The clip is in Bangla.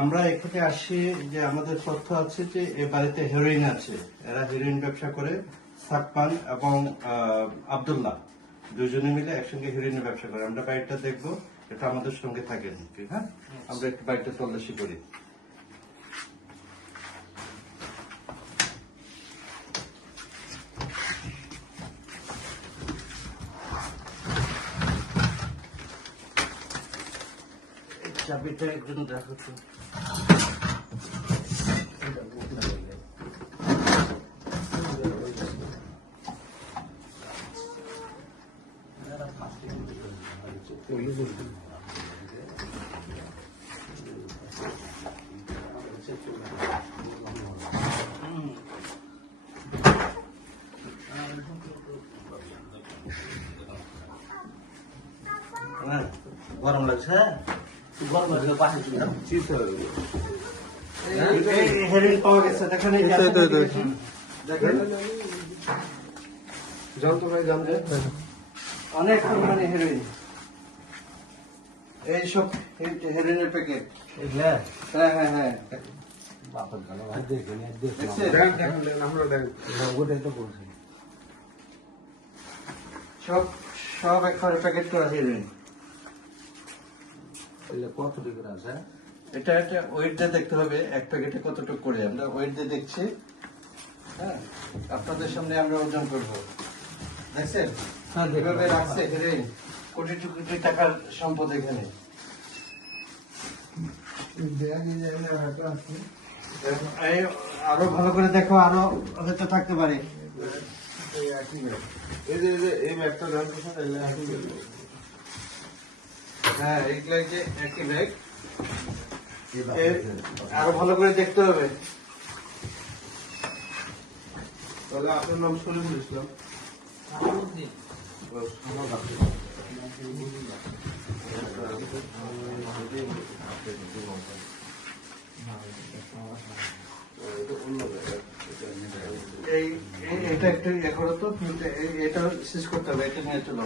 আমরা এখানে আসি যে আমাদের তথ্য আছে যে এ বাড়িতে হেরোইন আছে। এরা হেরোইন ব্যবসা করে সাকমান এবং আবদুল্লাহ। দুজনে মিলে একসঙ্গে হেরোইনের ব্যবসা করে। আমরা বাড়িটা দেখব এটা আমাদের সঙ্গে থাকেন ঠিক হ্যাঁ? আমরা একটু বাড়িটা তল্লাশি করি। চাবিটা একজন রাখো তো হ্যাঁ গরম লাগছে অনেক পরিমাণে হেরোইন এই সব হেরোইনের প্যাকেট? হ্যাঁ হ্যাঁ হ্যাঁ বলছি। সব সব একবারে প্যাকেট করা হেরোইন এগুলা কত ডিগ্রি আছে? এটা একটা ওয়েট দিয়ে দেখতে হবে এক প্যাকেটে কতটুকু করে। আমরা ওয়েট দিয়ে দেখছি হ্যাঁ? আপনাদের সামনে আমরা ওজন করব। দেখছেন? হ্যাঁ, এভাবে। রাখছে হেরোইন কোটি কোটি টাকার সম্পদ এখানে। আরও ভালো করে দেখো আরও হয়তো থাকতে পারে। এই যে এই যে এগুলো হ্যাঁ এইগুলা যে একই ব্যাগ আরও ভালো করে দেখতে হবে। তাহলে আপনার নাম শরীফুল ইসলাম এই এটা একটু ইয়ে করো তো এটা শেষ করতে হবে এটা নিয়ে চলো।